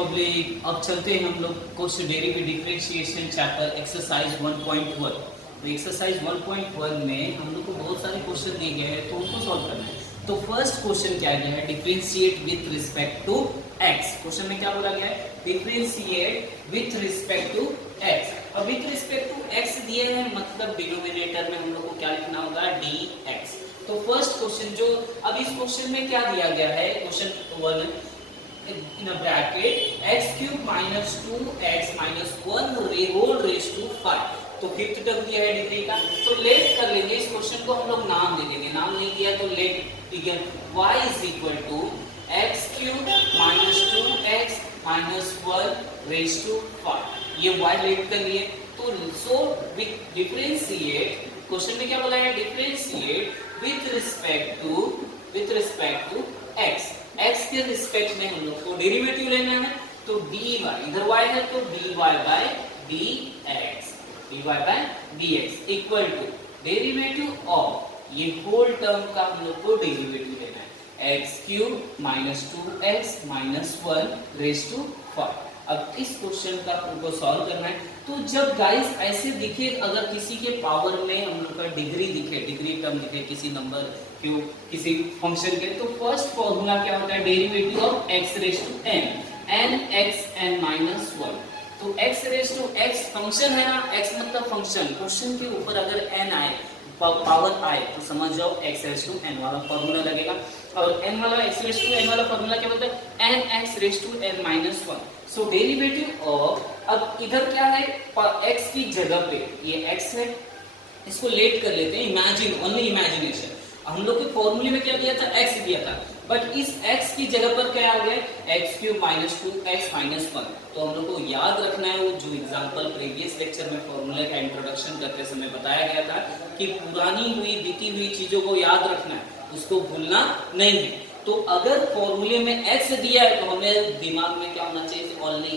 Public, अब चलते हैं हम लोग question derivative differentiation chapter exercise 1.1। तो एक्सरसाइज 1.1 में हम लोग को बहुत सारे क्वेश्चन दिए गए हैं, तो उनको सॉल्व करना है। तो फर्स्ट क्वेश्चन क्या गया है, differentiate with respect to x. Question में क्या बोला गया है, differentiate with respect to x. अब विथ रिस्पेक्ट टू एक्स दिए हैं, मतलब डिनोमिनेटर में हम लोग को क्या लिखना होगा, dx। तो फर्स्ट क्वेश्चन जो, अब इस क्वेश्चन में क्या दिया गया है, question 1 in a bracket x cube minus 2x minus 1 whole raised to 5। तो फिफ्थ टर्म दिया है डिग्री का, तो लेट कर लेंगे इस क्वेश्चन को, हम लोग नाम दे देंगे। नाम नहीं दिया तो लेट, ठीक है, y is equal to x cube minus 2x minus 1 raised to 5। ये y लेट कर लिए। तो सो डिफरेंशिएट, क्वेश्चन में क्या बोला है, differentiate with respect to x। x के रिस्पेक्ट में हम लोग को डेरिवेटिव लेना है, तो dy, इधर y है तो dy by dx equal to derivative of, ये होल टर्म का हम लोग को डेरिवेटिव लेना है, x cube minus 2x minus 1 raise to 5। अब इस क्वेश्चन का हमको सॉल्व करना है। तो जब गाइस ऐसे दिखे, अगर किसी के पावर में हम लोग का डिग्री दिखे, डिग्री टर्म दिखे किसी नंबर क्यों, किसी फंक्शन के, तो फर्स्ट फॉर्मूला क्या होता है, derivative of x raise to n x n minus 1। तो x raise to x function है ना, x मतलब फंक्शन, क्वेश्चन के ऊपर अगर n आए, पावर आए, तो समझ जाओ x रेज टू n वाला फॉर्मूला लगेगा। और n वाला, x रेज टू n वाला फॉर्मूला क्या बोलता है, n x raise to n minus 1। So derivative of, अब इधर क्या है, x की जगह पे ये x है, इसको लेट कर लेते हैं, इमेजिन, ओनली इमेजिनेशन। हम लोग के फॉर्मूले में क्या दिया था, x दिया था, बट इस x की जगह पर क्या आ गया, x cube minus 2x minus 1। तो हम लोग को याद रखना है, वो जो एग्जांपल प्रीवियस लेक्चर में फॉर्मूले का इंट्रोडक्शन करते समय बताया गया था कि पुरानी हुई बीती हुई चीजों को याद रखना है, उसको भूलना नहीं है। तो अगर फॉर्मूले में x दिया है, तो हमें दिमाग में क्या होना चाहिए, ओनली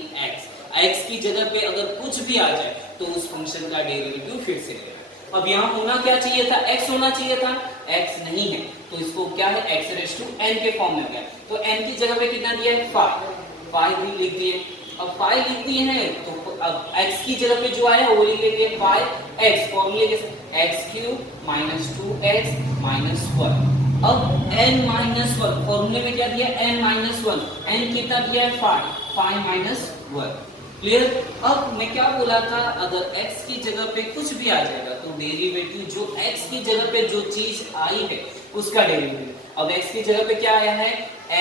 x की जगह पे अगर कुछ भी आ जाए तो उस फंक्शन का डेरिवेटिव फिर से लेना। अब यहाँ होना क्या चाहिए था, x होना चाहिए था, x नहीं है, तो इसको क्या है, x रेज टू n के फॉर्म में हो गया। तो n की जगह पे कितना दिया है, 5 भी लिख दिए। अब 5 लिख दिए हैं, तो अब x की जगह पे जो आया वो लिख लेंगे 5x, फॉर्मूले के x cube minus 2x minus 1। अब n माइनस 1, फॉर्मूले में क्या दिया, n माइनस 1, n कितना दिया है, 5 माइनस 1। क्लियर। अब मैं क्या बोला था, अगर x की जगह पे कुछ भी आ जाएगा तो डेरिवेटिव जो x की जगह पे जो चीज आई है उसका डेरिवेटिव। अब x की जगह पे क्या आया है,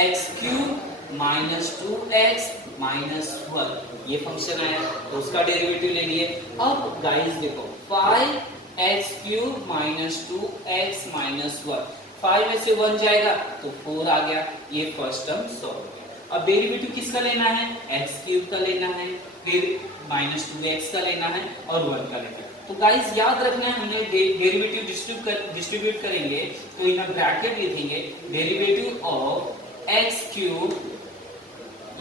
x cube minus 2x minus 1, ये फंक्शन आया, तो उसका डेरिवेटिव ले लिए। अब गाइस देखो, 5x cube minus 2x minus 1, 5 में से 1 जाएगा तो 4 आ गया, ये फर्स्ट टर्म सॉल्व हो गया। अब डेरिवेटिव किसका लेना है, x क्यूब का लेना है, फिर माइनस 2x का लेना है और 1 का लेना है। तो गाइस याद रखना है, हमने डेरिवेटिव डिस्ट्रीब्यूट करेंगे तो इन ब्रैकेट लिखेंगे, डेरिवेटिव ऑफ x क्यूब,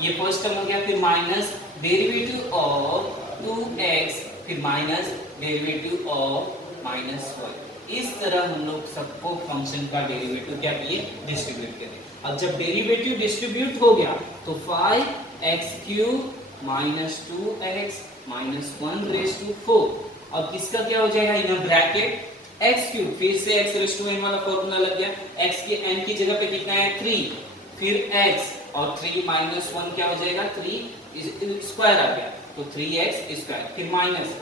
ये फर्स्ट टर्म हो गया, फिर माइनस डेरिवेटिव ऑफ 2x, फिर माइनस डेरिवेटिव ऑफ माइनस 1। इस तरह हम लोग सबको फंक्शन का डेरिवेटिव क्या किए, डिस्ट्रीब्यूट करें। अब जब डेरिवेटिव डिस्ट्रीब्यूट हो गया तो 5x cube minus 2x minus 1 raise to 4। अब किसका क्या हो जाएगा, इन ब्रैकेट x क्यूब, फिर से x रेज टू n वाला फॉर्मूला लग गया, x के n की जगह पे कितना है, 3, फिर x और 3 माइनस 1 क्या हो जाएगा, 3 स्क्वायर आ गया, तो 3x स्क्वायर, फिर माइनस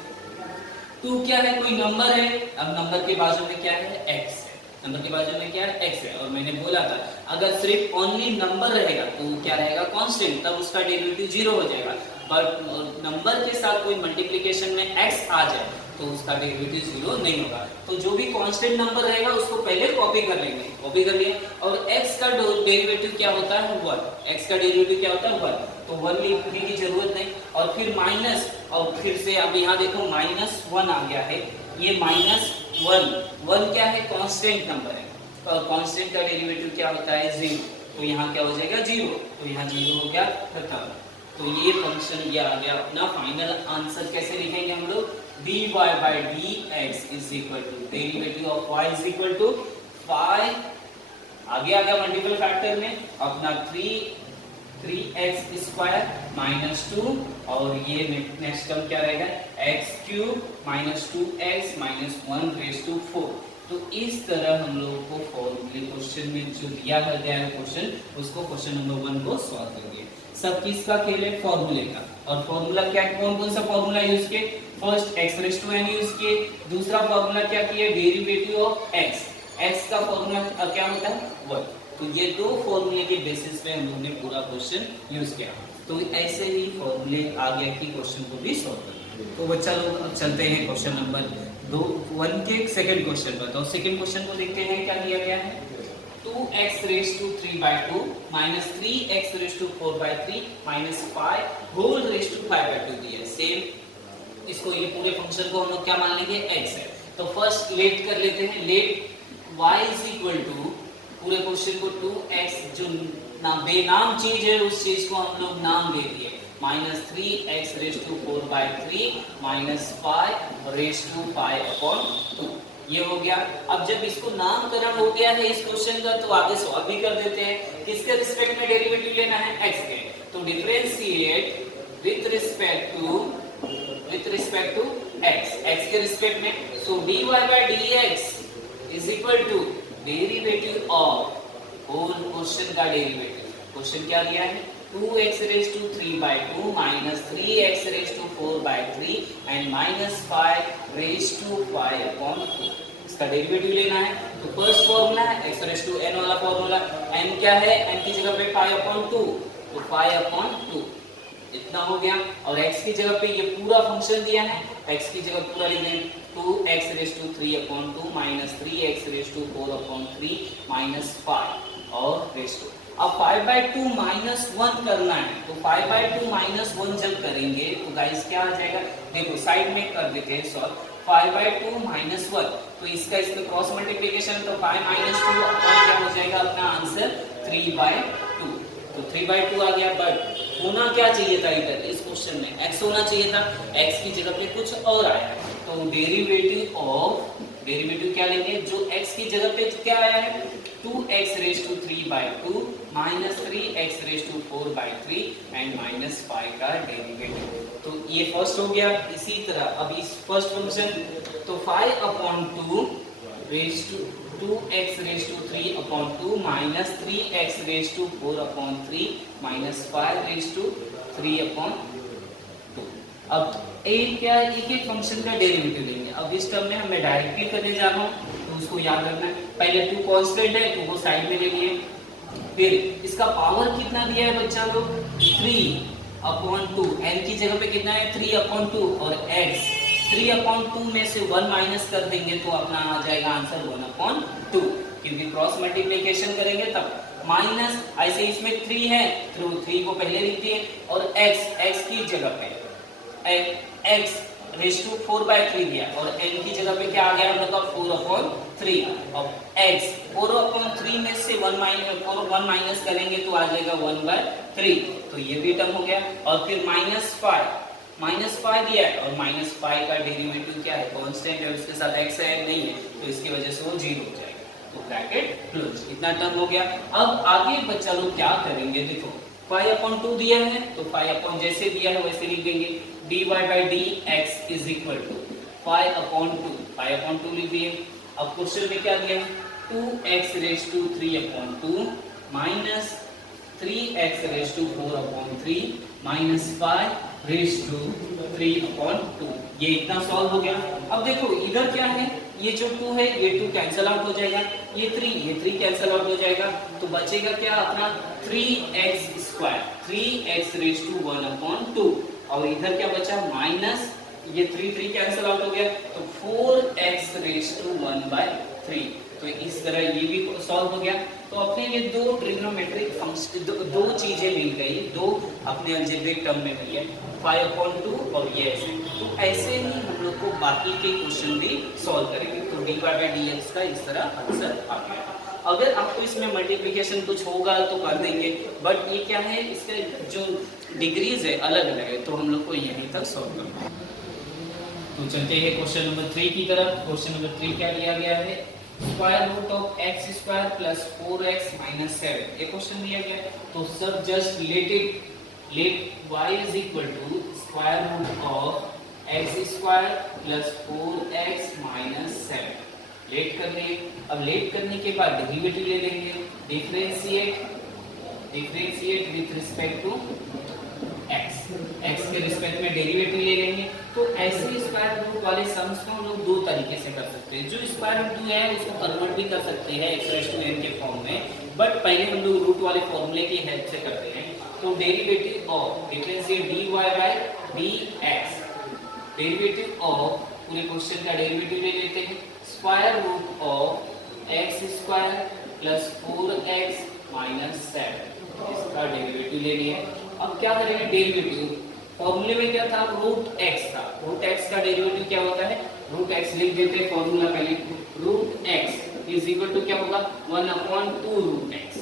2 क्या है, कोई नंबर है, अब नंबर के बाजू में क्या है, x, नंबर के बाजू में क्या है, x है। और मैंने बोला था अगर सिर्फ ओनली नंबर रहेगा तो क्या रहेगा, कांस्टेंट, तब उसका डेरिवेटिव 0 हो जाएगा। बट नंबर के साथ कोई मल्टीप्लिकेशन में x आ जाए तो उसका डेरिवेटिव 0 नहीं होगा। तो जो भी कांस्टेंट नंबर रहेगा उसको पहले कॉपी कर लेंगे, कॉपी कर लिए। और x का डेरिवेटिव क्या होता है, 1, x का डेरिवेटिव क्या होता है, 1, तो 1 लिखने की जरूरत नहीं। और फिर माइनस, और फिर से अब यहाँ देखो माइनस 1 आ गया है, ये माइनस 1 क्या है, कांस्टेंट नंबर है, और कांस्टेंट का डेरिवेटिव क्या होता है, 0, तो यहाँ क्या हो जाएगा, 0, तो यहाँ 0 हो गया खत्म। तो ये फंक्शन ये आ गया। अपना फाइनल आंसर कैसे लिखेंगे हम लोग, dy by dx is equal to derivative of y is equal to 5 आगे आ गया मल्टीपल फैक्टर में अपना 3x स्क्वायर माइनस 2 और ये नेक्स्ट टर्म क्या रहेगा x cube minus 2x minus 1 raise to 4। तो इस तरह हम लोगों को फॉर्मूले क्वेश्चन में जो दिया गया है क्वेश्चन उसको क्वेश्चन नंबर 1 को सॉल्व करेंगे। सब किसका खेल है फॉर्मूले का। और फॉर्मूला क्या कौन कौन सा फॉर्मूला यूज किए first x raise to n use किए दूसरा फॉर्मूला क्या किया डेरिवेटिव ऑफ x का फॉर्मूला क्या होता है 1। तो ये दो फॉर्मूले के बेसिस पे हम लोग ने पूरा क्वेश्चन यूज किया। तो ऐसे ही फॉर्मूले आगे के क्वेश्चन को भी सॉल्व करेंगे। तो बच्चा लोग अब चलते हैं क्वेश्चन नंबर 1 के सेकंड क्वेश्चन पर। तो सेकंड क्वेश्चन को देखते हैं क्या दिया गया है 2x raise to 3/2 minus 3x raise to 4/3 minus 5 whole raise to 5/2 दिया है। सेम इसको ये पूरे फंक्शन को हम लोग क्या मान लेंगे x है। तो फर्स्ट लेट कर लेते हैं let y is equal to पूरे क्वेश्चन को 2x जो बेनाम चीज है उस चीज को हम लोग नाम दे दिए minus 3x raise to 4/3 minus 5 raise to 5/2 ये हो गया। अब जब इसको नामकरण हो गया है इस क्वेश्चन का तो आगे सॉल्व भी कर देते हैं। किसके रिस्पेक्ट में डेरिवेटिव लेना है x के। तो differentiate with respect to x के रिस्पेक्ट में। So dy by dx is equal to derivative of whole question का डेरिवेटिव। क्वेश्चन क्या दिया है 2x raise to 3/2 minus 3x raise to 4/3 and minus 5 raise to 5/2 इसका derivative लेना है। तो फर्स्ट फॉर्मूला है x रेज टू n वाला फॉर्मूला। n क्या है n की जगह पे 5/2 तो 5/2 इतना हो गया। और x की जगह पे ये पूरा फंक्शन दिया है x की जगह पूरा लिख दें 2x raise to 3/2 minus 3x raise to 4/3 minus 5 और रेज टू। अब 5/2 माइनस 1 करना है। तो 5/2 माइनस 1 जब करेंगे तो गाइस क्या आ जाएगा देखो साइड में कर देते हैं सॉल्व 5/2 माइनस 1 तो इसका इसका क्रॉस मल्टीप्लिकेशन तो 5 माइनस 2 क्या हो जाएगा अपना आंसर 3/2। तो 3/2 आ गया। बट होना क्या चाहिए था इधर इस क्वेश्चन में x होना चाहिए था x की जगह पे कुछ और आया। तो डेरिवेटिव क्या लेंगे जो x की जगह पे क्या आया है 2x raise to 3/2 minus 3x raise to 4/3 and minus 5 का डेरिवेटिव। तो ये फर्स्ट हो गया। इसी तरह अब इस फर्स्ट फंक्शन तो 5/2 raise to 2x raise to 3/2 minus 3x raise to 4/3 minus 5 raise to 3/2। अब एक क्या एक फंक्शन का डेरिवेटिव लेंगे। अब इस टर्म में मैं डायरेक्टली करने जा रहा हूँ तो उसको याद रखना है। पहले 2 कांस्टेंट है तो वो साइड में ले लिए। फिर इसका पावर कितना दिया है बच्चा लोग 3/2 n की जगह पे कितना है 3/2 और x 3/2 में से 1 माइनस कर देंगे तो अपना आ जाएगा आंसर 1/2 क्योंकि क्रॉस मल्टीप्लिकेशन करेंगे तब माइनस ऐसे इसमें 3 है तो 3 को पहले लिख दिए और x की जगह पे x रेज टू 4/3 दिया और n की जगह पे क्या आ गया हम लोग का 4/3 और x 4/3 में से 1 माइनस करेंगे तो आ जाएगा 1/3 तो ये भी टर्म हो गया। और फिर माइनस 5 दिया है और माइनस 5 का डेरिवेटिव क्या है कांस्टेंट है उसके साथ x है नहीं है तो इसकी वजह से वो 0 हो जाएगा। तो ब्रैकेट क्लोज इतना टर्म हो गया। अब आगे बच्चा लोग क्या करेंगे देखो 5/2 दिया है तो 5 जैसे दिया है वैसे लिख देंगे dy by dx is equal to 5/2 लिख दिए। अब क्वेश्चन में क्या दिया 2x raise to 3/2 minus 3x raise to 4/3 minus 5 raise to 3/2 ये इतना सॉल्व हो गया। अब देखो इधर क्या है ये जो 2 है ये 2 कैंसिल आउट हो जाएगा ये 3 कैंसिल आउट हो जाएगा तो बचेगा क्या अपना 3x square 3x raise to 1/2 और इधर क्या बचा माइनस ये 3 कैंसिल आउट हो गया तो 4x रेज टू 1/3 तो इस तरह ये भी सॉल्व हो गया। तो अपने ये दो ट्रिग्नोमेट्रिक फंक्शन दो चीजें मिल गई दो अपने अलजेब्रिक टर्म में मिली है 5/2 और ये ऐसे। तो ऐसे ही हम लोग को बाकी के क्वेश्चन भी सॉल्व करेंगे। तो dy by dx का इस तरह आंसर आ गया। अगर आपको इसमें मल्टीप्लिकेशन कुछ होगा तो कर देंगे बट ये क्या है इसके जो डिग्रीज है अलग अलग है तो हम लोग को यहीं तक सॉल्व करना है। तो चलते हैं क्वेश्चन नंबर 3 की तरफ। क्वेश्चन नंबर 3 क्या दिया गया है, square root of x square plus 4x minus 7 ये क्वेश्चन दिया गया है। तो सब just let y is equal to square root of x square plus 4x minus 7 let कर लें। अब लेट करने के बाद डेरिवेटिव ले लेंगे, differentiate with respect to x के रिस्पेक्ट में डेरिवेटिव ले लेंगे। तो ऐसे स्क्वायर रूट वाले सम्स को हम लोग दो तरीके से कर सकते हैं। जो स्क्वायर रूट है उसको कन्वर्ट भी कर सकते हैं x⁻n के फॉर्म में, बट पहले हम लोग रूट वाले फॉर्मूले की हेल्प से करते हैं। तो derivative of differentiate dy by dx, derivative of पूरे क्वेश्चन का डेरिवेटिव ले लेते हैं, square root of x square plus 4x minus 7 इसका डेरिवेटिव ले लिया। अब क्या करेंगे, डेरिवेटिव फॉर्मूले में क्या था, रूट एक्स था। रूट एक्स का डेरिवेटिव क्या होता है, रूट एक्स लिख देते हैं फॉर्मूला पहले। Root x is equal to क्या होगा, 1/2 रूट एक्स।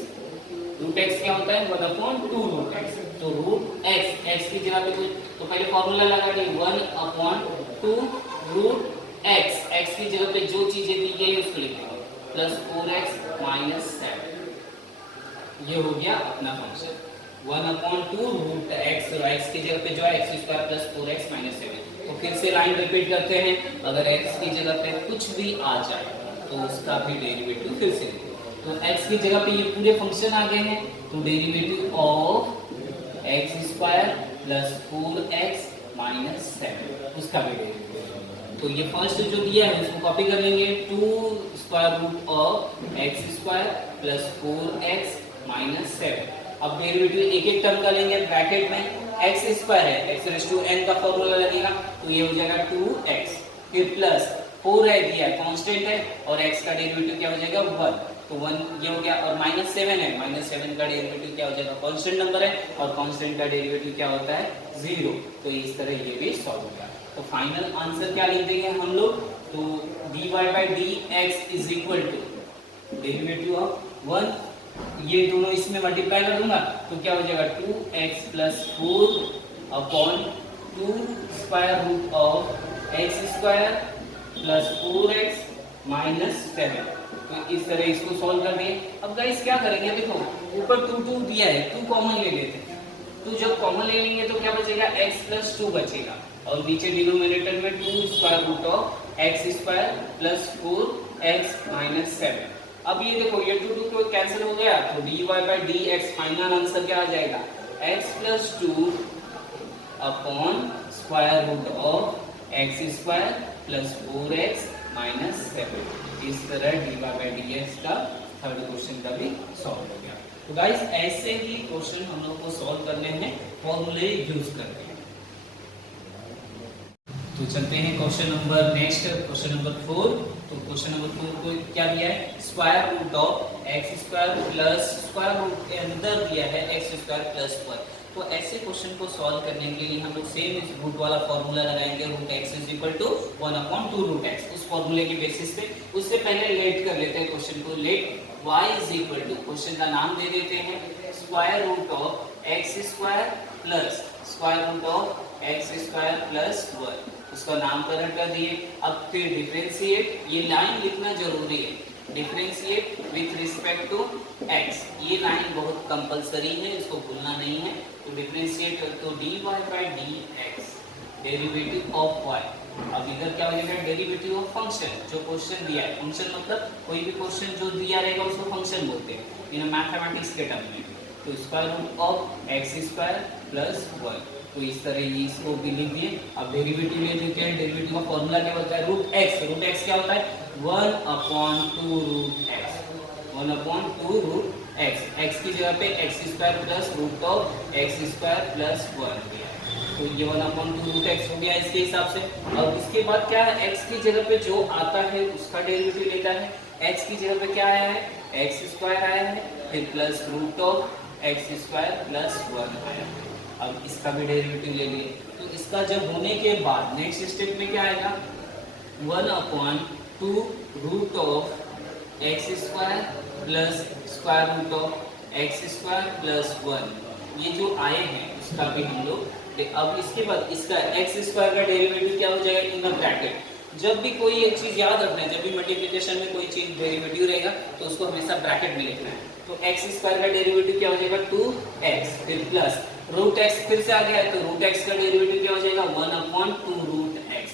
रूट एक्स क्या होता है, 1/2 रूट एक्स। तो रूट एक्स की जगह पे तो पहले फॉर्मूला लगा दिए 1/2 रूट एक्स की जगह पे जो चीजें दी गई है उसको लिखेंगे प्लस 4x माइनस 7। ये हो गया अपना फंक्शन 1/2 रूट एक्स की जगह पे जो है x square plus 4x minus 7। तो फिर से लाइन रिपीट करते हैं, अगर x की जगह पे कुछ भी आ जाए तो उसका भी डेरिवेटिव फिर से लिखो। तो x की जगह पे ये पूरे फंक्शन आ गए हैं, तो derivative of x square plus 4x minus 7 उसका भी डेरिवेटिव। तो ये फर्स्ट जो दिया है उसको कॉपी कर लेंगे, 2 square root of x square plus 4x minus 7। अब डेरिवेटिव एक एक टर्म का लेंगे, ब्रैकेट में x स्क्वायर है, x⁻n का फॉर्मूला लगेगा तो ये हो जाएगा 2x, फिर प्लस 4 है दिया कांस्टेंट है और x का डेरिवेटिव क्या हो जाएगा 1, तो 1 ये हो गया। और माइनस 7 है, माइनस 7 का डेरिवेटिव क्या हो जाएगा, कांस्टेंट नंबर है और कांस्टेंट का डेरिवेटिव क्या होता है 0। तो इस तरह ये भी सॉल्व हो गया। तो फाइनल आंसर क्या लिख देंगे हम लोग, तो dy by dx is equal to derivative of 1, ये दोनों इसमें मल्टीप्लाई कर दूंगा तो क्या हो जाएगा 2x plus 4/2 square root of x square plus 4x minus 7। तो इस तरह इसको सॉल्व कर दिए। अब गाइस क्या करेंगे, देखो ऊपर 2 दिया है, 2 कॉमन ले लेते हैं। तो जब कॉमन ले लेंगे तो क्या बचेगा, x प्लस 2 बचेगा और नीचे डिनोमिनेटर में 2 square root of x square plus 4x minus 7। अब ये देखो ये 2 को कैंसिल हो गया तो dy by dx final answer क्या आ जाएगा, x plus 2 upon square root of x square plus 4x minus 7। इस तरह dy बाय dx का थर्ड क्वेश्चन का भी सॉल्व हो गया। तो गाइस ऐसे ही क्वेश्चन हम लोग को सॉल्व करने हैं फॉर्मूले यूज करके। तो चलते हैं question number next, question number 4। तो क्वेश्चन नंबर 4 को क्या दिया है, square root of x square plus square root के अंदर दिया है एक्स स्क्वायर प्लस 1। तो ऐसे क्वेश्चन को सॉल्व करने के लिए हम लोग सेम इस रूट वाला फॉर्मूला लगाएंगे, root x is equal to 1/2 root x, उस फॉर्मूले की बेसिस पे। उससे पहले लेट कर लेते हैं क्वेश्चन को, let y is equal to, question का नाम दे देते हैं square root of x square plus square root of x square plus 1, उसका नामकरण कर दिए। अब फिर डिफरेंशिएट, ये लाइन लिखना जरूरी है, differentiate with respect to x, ये लाइन बहुत कंपलसरी है, इसको भूलना नहीं है। तो डिफरेंशिएट तो dy by dx derivative of y। अब इधर क्या हो जाएगा, डेरिवेटिव ऑफ फंक्शन, जो क्वेश्चन दिया है। फंक्शन मतलब कोई भी क्वेश्चन जो दिया रहेगा उसको फंक्शन बोलते हैं इन मैथमेटिक्स के टर्म में। तो square root of x square plus 1, तो इस तरह ये इसको भी लिख दिए। अब डेरिवेटिव ले लेते हैं, डेरिवेटिव का फॉर्मूला क्या होता है, रूट एक्स क्या होता है 1/2 root x, 1/2 root x, x की जगह पे x square plus root of x square plus 1 दिया। तो ये 1/2 रूट एक्स हो गया इसके हिसाब से। अब इसके बाद क्या है, एक्स की जगह पे जो आता है उसका डेरिवेटिव लेता है। एक्स की जगह पे क्या आया है, एक्स स्क्वायर आया है, फिर plus root of x square plus 1 आया। अब इसका भी डेरिवेटिव ले लिए। तो इसका जब होने के बाद नेक्स्ट स्टेप में क्या आएगा, 1/2 root of x square plus square root of x square plus 1, ये जो आए हैं उसका भी हम लोग अब इसके बाद इसका एक्स स्क्वायर का डेरिवेटिव क्या हो जाएगा, इन द ब्रैकेट। जब भी कोई एक चीज याद रखना है, जब भी मल्टीप्लिकेशन में कोई चीज डेरिवेटिव रहेगा तो उसको हमेशा ब्रैकेट में लिखना है। तो एक्स स्क्वायर का डेरिवेटिव क्या हो जाएगा 2x, फिर प्लस रूट एक्स फिर से आ गया है तो रूट एक्स का डेरिवेटिव क्या हो जाएगा 1/2 root x,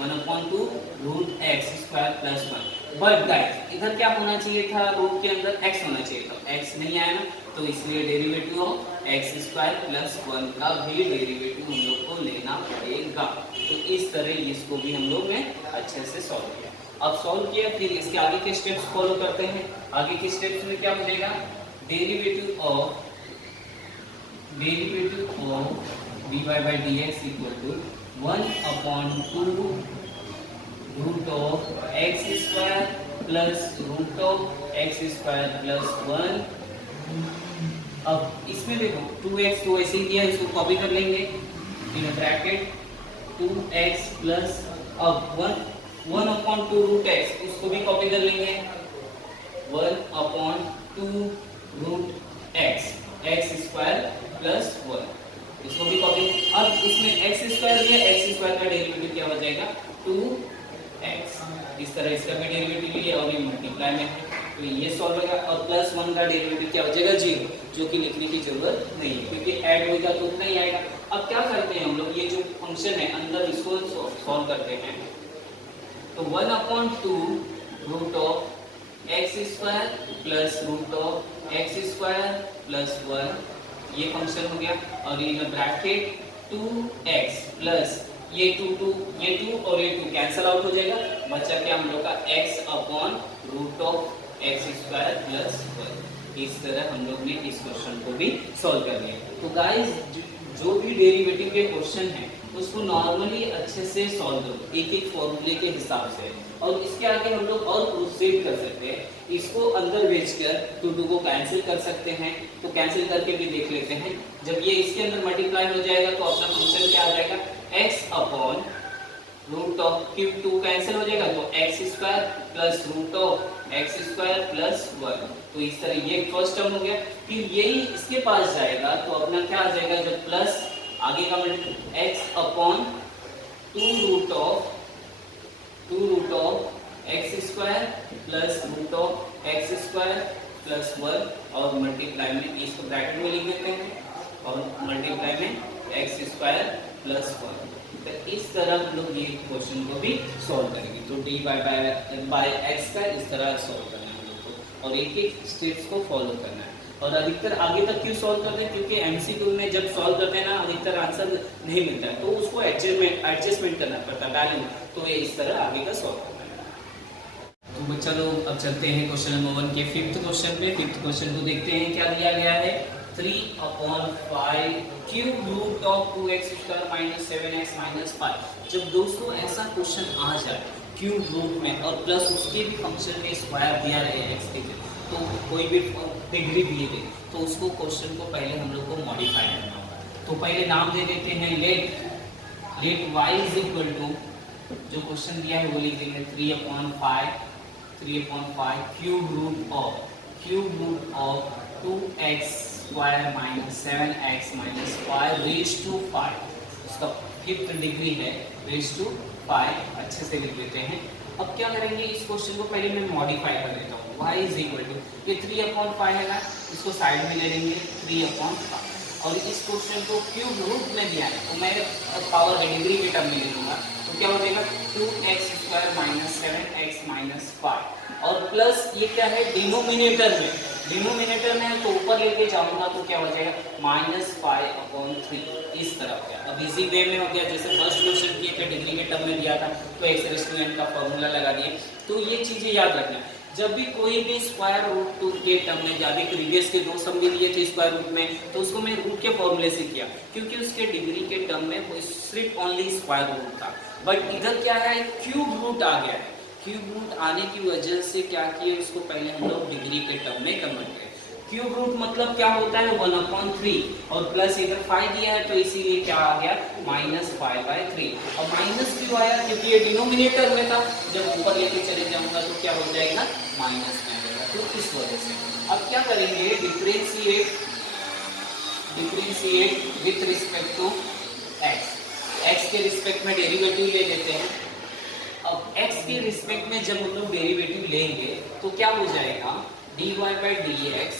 1/2 root x square plus 1। But guys इधर क्या होना चाहिए था, रूट के अंदर x होना चाहिए था, x नहीं आया ना, तो इसलिए derivative of x square plus 1 का भी डेरिवेटिव हम लोग को लेना पड़ेगा। तो इस तरह इसको भी हम लोग ने अच्छे से सॉल्व किया। अब सॉल्व किया फिर इसके आगे के स्टेप्स फॉलो करते हैं। आगे के स्टेप्स में क्या मिलेगा, derivative of dy by dx equal to 1/2 root of x square plus root of x square plus 1। अब इसमें देखो 2x तो ऐसे ही दिया, इसको कॉपी कर लेंगे इन ब्रैकेट 2x प्लस अब 1/2 रूट x, इसको भी कॉपी कर लेंगे 1/2 रूट x स्क्वायर प्लस 1, इसको भी कॉपी। अब इसमें एक्स स्क्वायर दिया, एक्स स्क्वायर का डेरिवेटिव क्या हो जाएगा 2x, इस तरह इसका भी डेरिवेटिव लिया और ये मल्टीप्लाई में है तो ये सॉल्व होगा। और प्लस 1 का डेरिवेटिव क्या हो जाएगा 0, जो कि लिखने की जरूरत नहीं है क्योंकि ऐड होगा तो उतना ही आएगा। अब क्या करते हैं हम लोग, ये जो फंक्शन है अंदर इसको सॉल्व करते हैं। तो 1/2 root of x square plus root of x square plus 1 ये फंक्शन हो गया और ये ब्रैकेट 2x प्लस ये 2 और ये 2 कैंसिल आउट हो जाएगा, बचा क्या हम लोग का x/रूट ऑफ एक्स स्क्वायर प्लस 1। इस तरह हम लोग ने इस क्वेश्चन को भी सॉल्व कर लिया। तो गाइस जो भी डेरिवेटिव के क्वेश्चन है उसको नॉर्मली अच्छे से सॉल्व करो एक एक फॉर्मूले के हिसाब से, और इसके आगे हम लोग और प्रोसीड कर सकते हैं। इसको अंदर भेजकर 2 को कैंसिल कर सकते हैं, तो कैंसिल करके भी देख लेते हैं। जब ये इसके अंदर मल्टीप्लाई हो जाएगा तो अपना फंक्शन क्या आ जाएगा x/रूट ऑफ क्यूब 2 कैंसिल हो जाएगा तो x square plus root of x square plus 1। तो इस तरह ये फर्स्ट टर्म हो गया। फिर यही इसके पास जाएगा तो अपना क्या आ जाएगा, जब प्लस आगे का x/2 root of x square plus root of x square plus 1 और मल्टीप्लाई में इसको ब्रैकेट में लिख देते हैं और मल्टीप्लाई में एक्स स्क्वायर प्लस 1। तो इस तरह हम लोग ये क्वेश्चन को भी सॉल्व करेंगे। तो dy बाय x का इस तरह सॉल्व करना है हम लोग को और एक एक स्टेप्स को फॉलो करना है। और अधिकतर आगे तक क्यों सॉल्व करते हैं, क्योंकि एमसीक्यू में जब सॉल्व करते हैं ना अधिकतर आंसर नहीं मिलता है तो उसको एडजस्टमेंट करना पड़ता है बैलेंस, तो ये इस तरह आगे का सॉल्व करना है। तो बच्चा लोग अब चलते हैं क्वेश्चन नंबर 1 के फिफ्थ क्वेश्चन पे। फिफ्थ क्वेश्चन को देखते हैं क्या दिया गया है। 3/5 cube root of 2x square minus 7x minus 5। जब दोस्तों ऐसा क्वेश्चन आ जाए क्यूब रूट में और प्लस उसके भी फंक्शन में स्क्वायर दिया रहे x के, तो कोई भी डिग्री दिए गए तो उसको क्वेश्चन को पहले हम लोग को मॉडिफाई करना होगा। तो पहले नाम दे देते हैं let y is equal to, जो क्वेश्चन दिया है वो लिख देंगे 3/5 cube root of 2x square minus 7x minus 5 raise to 5, उसका फिफ्थ डिग्री है रेज टू 5, अच्छे से लिख देते हैं। अब क्या करेंगे, इस क्वेश्चन को पहले मैं मॉडिफाई कर देता हूँ। y इज इक्वल टू ये 3/5 है ना, इसको साइड में ले लेंगे 3/5 और इस क्वेश्चन को क्यूब रूट में दिया है तो मैं पावर डिग्री के टर्म में ले लूंगा तो क्या हो जाएगा 2x square minus 7x minus 5 और प्लस ये क्या है डिनोमिनेटर में तो ऊपर लेके जाऊंगा तो क्या हो जाएगा -5/3 इस तरह गया। अब इसी वे में हो गया जैसे फर्स्ट क्वेश्चन किए थे डिग्री के टर्म में दिया था तो x⁻n का फॉर्मूला लगा दिए। तो ये चीजें याद रखना, जब भी कोई भी स्क्वायर रूट 2 के टर्म में जाके प्रीवियस के 2 सम भी दिए थे स्क्वायर रूट में तो उसको मैं रूट के फॉर्मूले से किया क्योंकि उसके डिग्री के टर्म में वो सिर्फ ओनली स्क्वायर रूट था। बट इधर क्या है क्यूब रूट आ गया है, क्यूब रूट आने की वजह से क्या किए उसको पहले हम लोग डिग्री के टर्म में कन्वर्ट करें। क्यूब रूट मतलब क्या होता है 1/3 और प्लस इधर 5 दिया है तो इसीलिए क्या आ गया -5/3 और माइनस क्यों आया क्योंकि ये डिनोमिनेटर में था, जब ऊपर लेके चले जाऊंगा तो क्या हो जाएगा माइनस में आएगा, तो इस वजह से। अब क्या करेंगे differentiate with respect to x के रिस्पेक्ट में डेरिवेटिव ले लेते हैं। अब x के रिस्पेक्ट में जब हम लोग डेरिवेटिव लेंगे तो क्या हो जाएगा, dy by dx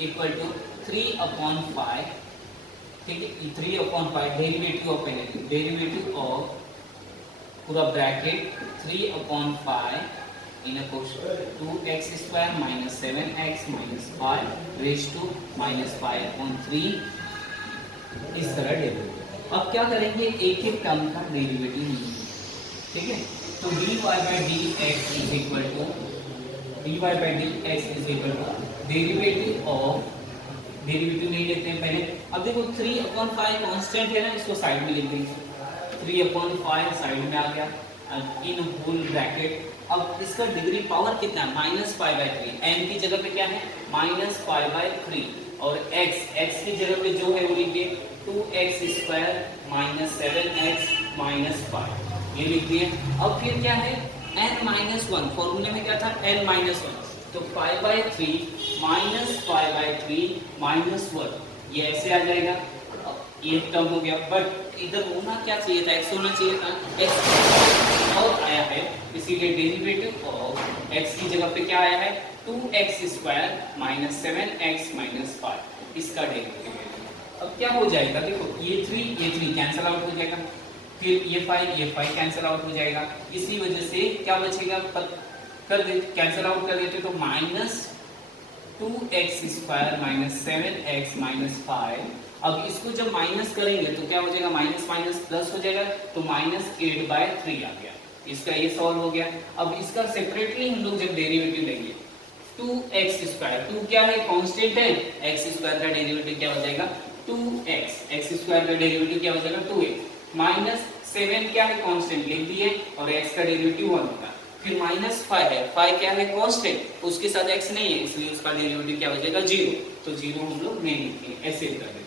equal to 3/5, ठीक है, 3/5 derivative of anything, derivative of पूरा bracket 3/5 in a question 2x² minus 7x minus 5 raised to minus 5/3, इस तरह डेरिवेटिव। अब क्या करेंगे, एक एक टर्म का डेरिवेटिव लेंगे, ठीक है। तो dy by dx is equal to derivative of, derivative नहीं लेते हैं पहले। अब देखो 3/5 कांस्टेंट है ना, इसको साइड में लिख देंगे, 3/5 साइड में आ गया इन होल ब्रैकेट। अब इसका डिग्री पावर कितना है, -5/3, n की जगह पे क्या है -5/3, और x की जगह पे जो है वो लिखिए 2x² minus 7x minus 5, ये लिख दिए। अब फिर क्या है n-1, फॉर्मूले में क्या था n-1, तो 5/3 -5/3 -1, ये ऐसे आ जाएगा। अब ये टर्म हो गया, बट इधर होना क्या चाहिए था, x होना चाहिए था, x और आया है, इसीलिए डेरिवेटिव ऑफ x की जगह पे क्या आया है 2x² minus 7x minus 5, इसका डेरिवेटिव। अब क्या हो जाएगा, देखो ये 3 कैंसिल आउट हो जाएगा, फिर ये 5 कैंसिल आउट हो जाएगा, इसी वजह से क्या बचेगा, कैंसिल आउट कर देते तो -2x² minus 7x minus 5। अब इसको जब माइनस करेंगे तो क्या हो जाएगा, माइनस माइनस प्लस हो जाएगा, तो -8/3 आ गया, इसका ये सॉल्व हो गया। अब इसका सेपरेटली हम लोग जब डेरिवेटिव लेंगे 2x², 2 क्या है, कांस्टेंट है, x² का डेरिवेटिव क्या हो जाएगा 2x, x² का डेरिवेटिव क्या हो जाएगा 2x, -7 क्या है, कांस्टेंट लिख दिए, और x का डेरिवेटिव 1 होगा। फिर -5 है, 5 क्या है, कांस्टेंट, उसके साथ x नहीं है, इसलिए उसका डेरिवेटिव क्या हो जाएगा 0, तो 0 हम लोग नहीं लिखेंगे, ऐसे कर देते हैं।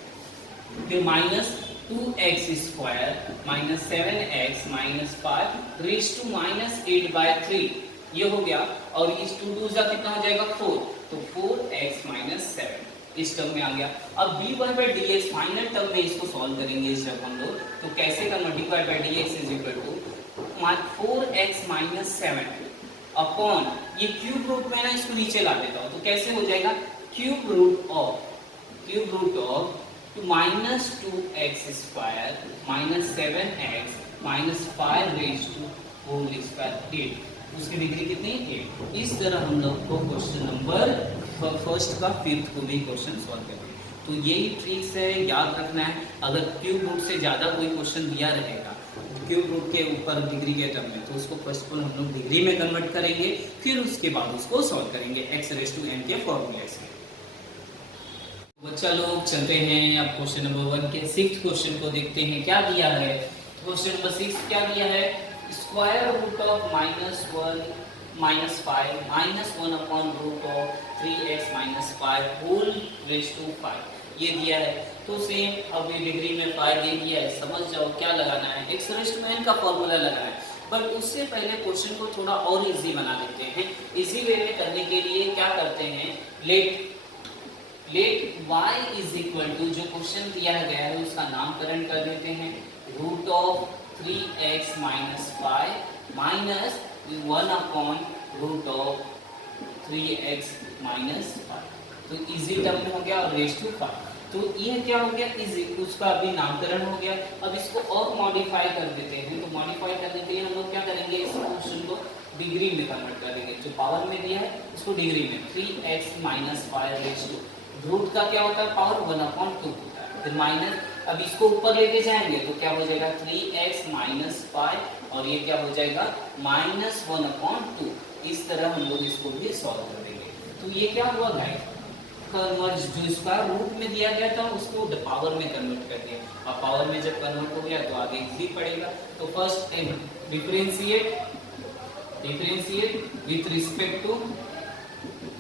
फिर -2x² minus 7x minus 5 raised to -8/3, ये हो गया, और इस 2 2 का कितना हो जाएगा 4, तो 4x minus 7 इस टर्म में आ गया। अब dy by dx final term में इसको सॉल्व करेंगे जब हम लोग, तो कैसे करना, dy by dx is equal to 4x minus 7 upon, ये क्यूब रूट में ना, इसको नीचे ला देता हूं, तो कैसे हो जाएगा cube root of -2x² minus 7x minus 5 raised to whole square 8, उसकी डिग्री कितनी 8। इस तरह हम लोग को क्वेश्चन नंबर फर्स्ट का 5th को भी क्वेश्चन सॉल्व करते हैं। तो यही ट्रिक्स है, याद रखना है। अगर क्यूब रूट से ज्यादा कोई क्वेश्चन दिया रहेगा क्यूब रूट के ऊपर डिग्री के टर्म में, तो उसको फर्स्ट ऑफ ऑल हम लोग डिग्री में कन्वर्ट करेंगे, फिर उसके बाद उसको सॉल्व करेंगे x⁻n के फॉर्मूले से। बच्चा लोग चलते हैं अब क्वेश्चन नंबर 1 के 6th क्वेश्चन को देखते हैं, क्या दिया है। क्वेश्चन नंबर 6 क्या दिया है, square root of -1 -5 -1 upon root of 3x minus 5 whole raise to 5, ये दिया है। तो सेम अब ये डिग्री में 5 दे दिया है, समझ जाओ क्या लगाना है, x⁻n का फॉर्मूला लगाना है। बट उससे पहले क्वेश्चन को थोड़ा और इजी बना देते हैं। इजी वे में करने के लिए क्या करते हैं, let y is equal to, जो क्वेश्चन दिया गया है उसका नामकरण कर देते हैं, root of 3x minus 5 minus 1 upon root of 3x minus 5, तो इजी टर्म में हो गया, और रेज़ टू 5, तो ये क्या हो गया, इजी, उसका अभी नामकरण हो गया। अब इसको और मॉडिफाई कर देते हैं, तो मॉडिफाई करने के लिए हम लोग क्या करेंगे, इस क्वेश्चन को डिग्री में कन्वर्ट कर देंगे, जो पावर में दिया है उसको डिग्री में, 3x minus 5 raise to, root का क्या होता है पावर 1/2 होता है, फिर माइनस, अब इसको ऊपर लेके जाएंगे तो क्या हो जाएगा 3x minus 5, और ये क्या हो जाएगा -1/2। इस तरह हम लोग इसको भी सॉल्व कर देंगे। तो ये क्या हुआ गाइस, कन्वर्ज, जो स्क्वायर रूट में दिया गया था उसको पावर में कन्वर्ट कर दिया, और पावर में जब कन्वर्ट हो गया तो आगे इजी पड़ेगा। तो first differentiate with respect to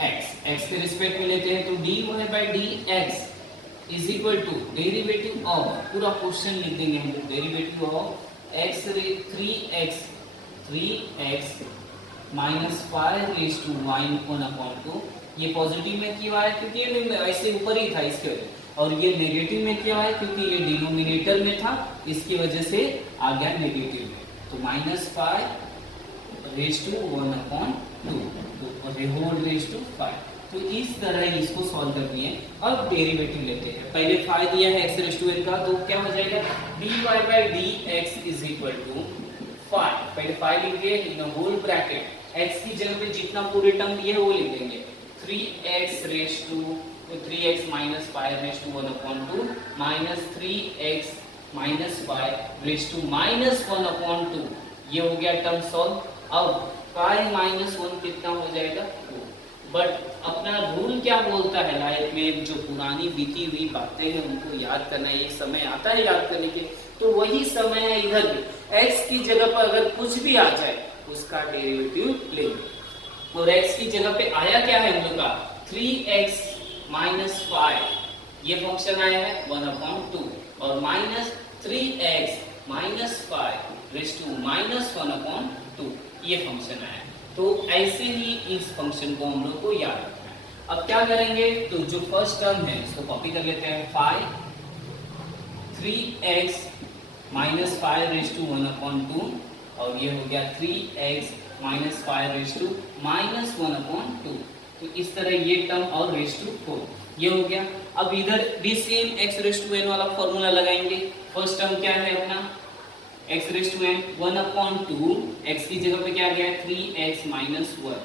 x के रिस्पेक्ट में लेते हैं, तो dy by dx is equal to derivative of, पूरा क्वेश्चन लिख देंगे हम, derivative of x 3x minus 5 raised to 1/2, ये पॉजिटिव में क्यों आया, क्योंकि ये ऐसे ऊपर ही था इसके वजह, और ये नेगेटिव में क्या है, क्योंकि ये डिनोमिनेटर में था, इसकी वजह से आ गया नेगेटिव में। तो -5 रेज टू 1/2 तो होल रेज टू 5। तो इस तरह इसको सॉल्व करनी है। अब डेरिवेटिव लेते हैं। पहले 5 दिया है x रेज टू n का, तो क्या हो जाएगा dy/dx इज इक्वल टू 5। पहले 5 लिख दिए इन होल ब्रैकेट, x की जगह पे जितना पूरे टर्म दिए है वो लिख देंगे। 3x raise to 3x minus 5 raise to 1/2 minus 3x minus 5 raise to minus 1/2। ये हो गया टर्म सॉल्व। अब 5 माइनस 1 कितना हो जाएगा 2। बट अपना रूल क्या बोलता है लाइफ में, जो पुरानी बीती हुई बातें हैं उनको याद करना, एक समय आता है याद करने के, तो वही समय है इधर भी। x की जगह पर अगर कुछ भी आ जाए उसका डेरिवेटिव लेंगे। और x की जगह पे आया क्या है हम लोग का 3x माइनस 5, ये फंक्शन आया है 1/2 और minus 3x minus 5 raise to minus 1/2 ये फंक्शन आया है। तो ऐसे ही इस फंक्शन को हम लोग को याद रखना है। अब क्या करेंगे, तो जो फर्स्ट टर्म है इसको कॉपी कर लेते हैं। 3x माइनस 5 रेज टू 1/2 और ये हो गया 3x minus 5 raise to minus 1/2। तो इस तरह ये टर्म और रेज टू 4 ये हो गया। अब इधर भी same x raise to n वाला फॉर्मूला लगाएंगे। फर्स्ट टर्म क्या है अपना x raise to n 1/2, x की जगह पे क्या गया 3x माइनस 1,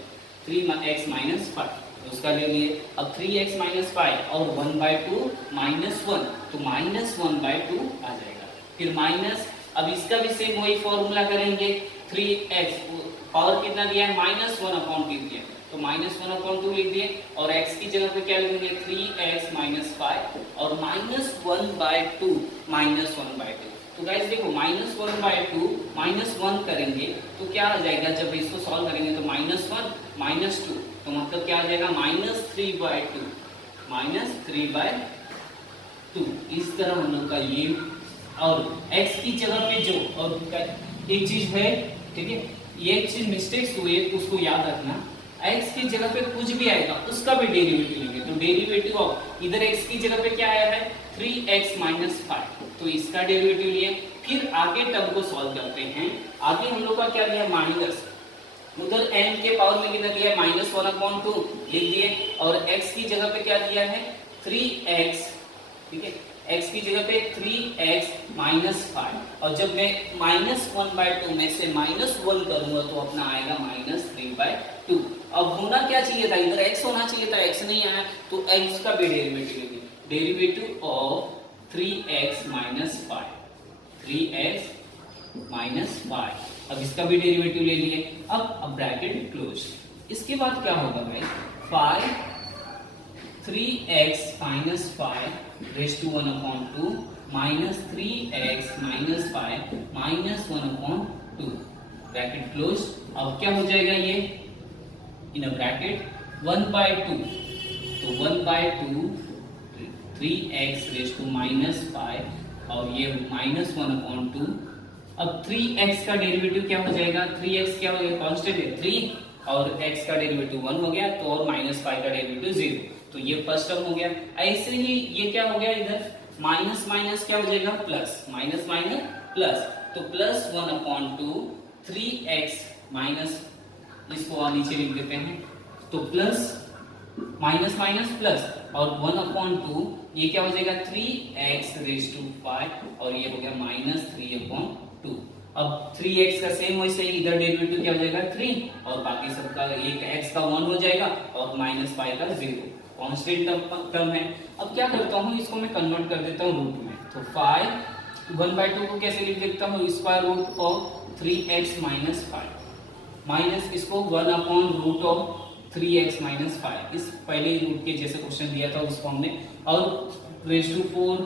3x माइनस 5 उसका ले लिए। अब 3x माइनस 5 और 1/2 माइनस 1 तो माइनस 1/2 आ जाएगा। फिर माइनस, अब इसका भी सेम वही फॉर्मूला करेंगे। 3x पावर कितना दिया है -1/2 दिया तो -1/2 लिख दिए और x की जगह पे क्या लिखेंगे 3x माइनस 5 और -1/2 -1/2। तो गाइस देखो -1/2 -1 करेंगे तो क्या आ जाएगा, जब इसको सॉल्व करेंगे तो -1 -2 तो मतलब क्या आ जाएगा -3/2 इस तरह हम लोग का ये। और x की जगह पे जो और एक चीज है, ठीक है, ये चीज मिस्टेक्स हुए उसको याद रखना। x की जगह पे कुछ भी आएगा उसका भी डेरिवेटिव लेंगे। तो डेरिवेटिव ऑफ इधर x की जगह पे क्या आया है 3x माइनस 5 तो इसका डेरिवेटिव लिए। फिर आगे टर्म को सॉल्व करते हैं। आगे हम लोग का क्या दिया माइनस, उधर n के पावर में कितना दिया -1/2 लिख दिए और x की जगह पे क्या दिया है 3x, ठीक है, x की जगह पे 3x माइनस 5 और जब मैं -1/2 में से -1 करूंगा तो अपना आएगा -3/2। अब होना क्या चाहिए था, इधर x होना चाहिए था, x नहीं आया तो x का भी डेरिवेटिव लेंगे। Derivative of 3x minus 5, 3x minus 5, अब इसका भी डेरिवेटिव ले लिए। अब ब्रैकेट क्लोज। इसके बाद क्या होगा भाई 3x minus 5 raise to 1/2 minus 3x minus 5 minus 1/2 bracket close. अब क्या हो जाएगा ये इन अ ब्रैकेट 1/2 तो 1/2 3x रेज टू माइनस 5 और ये माइनस 1/2। अब 3x का डेरिवेटिव क्या हो जाएगा, 3x क्या हो गया कांस्टेंट है 3 और x का डेरिवेटिव 1 हो गया तो और -5 का डेरिवेटिव 0 तो ये फर्स्ट टर्म हो गया। ऐसे ही ये क्या हो गया इधर माइनस माइनस क्या हो जाएगा प्लस, माइनस माइनस प्लस तो प्लस 1/2 3x माइनस, इसको नीचे लिख देते हैं तो प्लस माइनस माइनस प्लस और 1/2 ये क्या हो जाएगा 3x रेज टू 5 और ये हो गया -3/2। अब 3x का सेम वैसे ही इधर डेरिवेटिव क्या हो जाएगा 3 और बाकी सबका एक x का 1 हो जाएगा और -5 का 0 कांस्टेंट टर्म है। अब क्या करता हूँ इसको मैं कन्वर्ट कर देता हूँ रूट में तो 5 1/2 को कैसे लिख देता हूँ square root of 3x minus 5 minus इसको 1/रूट ऑफ 3x माइनस 5 इस पहले रूट के जैसे क्वेश्चन दिया था उस फॉर्म में और रेज टू 4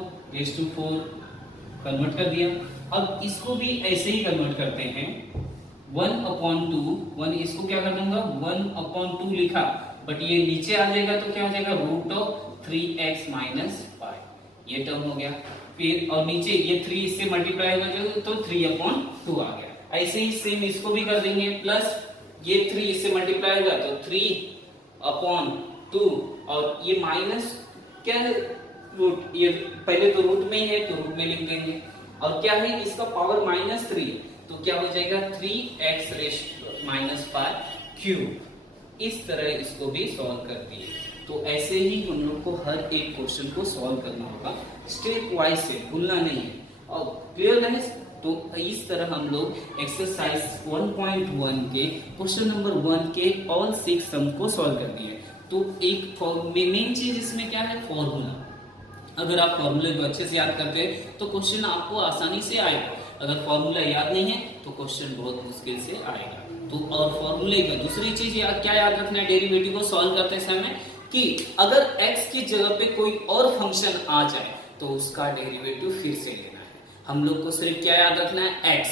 कन्वर्ट कर दिया। अब इसको भी ऐसे ही कन्वर्ट करते हैं 1/2 इसको क्या कर दूंगा 1/2 लिखा बट ये नीचे आ जाएगा तो क्या हो जाएगा रूट ऑफ 3x माइनस 5 ये टर्म हो गया। फिर और नीचे ये 3 इससे मल्टीप्लाई हो जाएगा तो 3/2 आ गया। ऐसे ही सेम इसको भी कर देंगे प्लस ये 3 इससे मल्टीप्लाई होगा तो 3/2 और ये माइनस क्या रूट, ये पहले तो रूट में ही है तो रूट में लिख देंगे। और क्या है इसका पावर -3, तो क्या हो जाएगा 3x रेस्ट -5 क्यूब। इस तरह इसको भी सॉल्व करती है। तो ऐसे ही हम लोग को हर एक क्वेश्चन को सॉल्व करना होगा, स्टेप वाइज से, भूलना नहीं है। और क्लियर है? तो इस तरह हम लोग एक्सरसाइज 1.1 के क्वेश्चन नंबर 1 के ऑल 6 सम को सॉल्व कर दिए। तो एक मेन चीज इसमें क्या है, फॉर्मूला। अगर आप फॉर्मूले को अच्छे से याद करते हैं तो क्वेश्चन आपको आसानी से आएगा। अगर फॉर्मूला याद नहीं है तो क्वेश्चन बहुत मुश्किल से आएगा। तो और फॉर्मूले का दूसरी चीज क्या याद रखना है डेरिवेटिव को सॉल्व करते समय, कि अगर x की जगह पे कोई और फंक्शन आ जाए तो उसका डेरिवेटिव फिर से लेना है। हम लोग को सिर्फ क्या याद रखना है,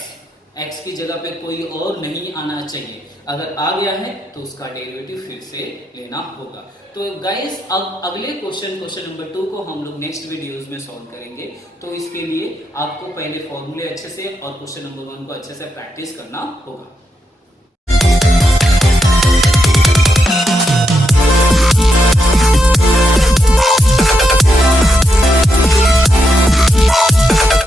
x की जगह पे कोई और नहीं आना चाहिए। अगर आ गया है तो उसका डेरिवेटिव फिर से लेना होगा। तो गाइस अब अगले क्वेश्चन नंबर 2 को हम लोग नेक्स्ट वीडियोस में सॉल्व करेंगे। तो इसके लिए आपको पहले फॉर्मूले अच्छे से और क्वेश्चन नंबर 1 को अच्छे से प्रैक्टिस करना होगा।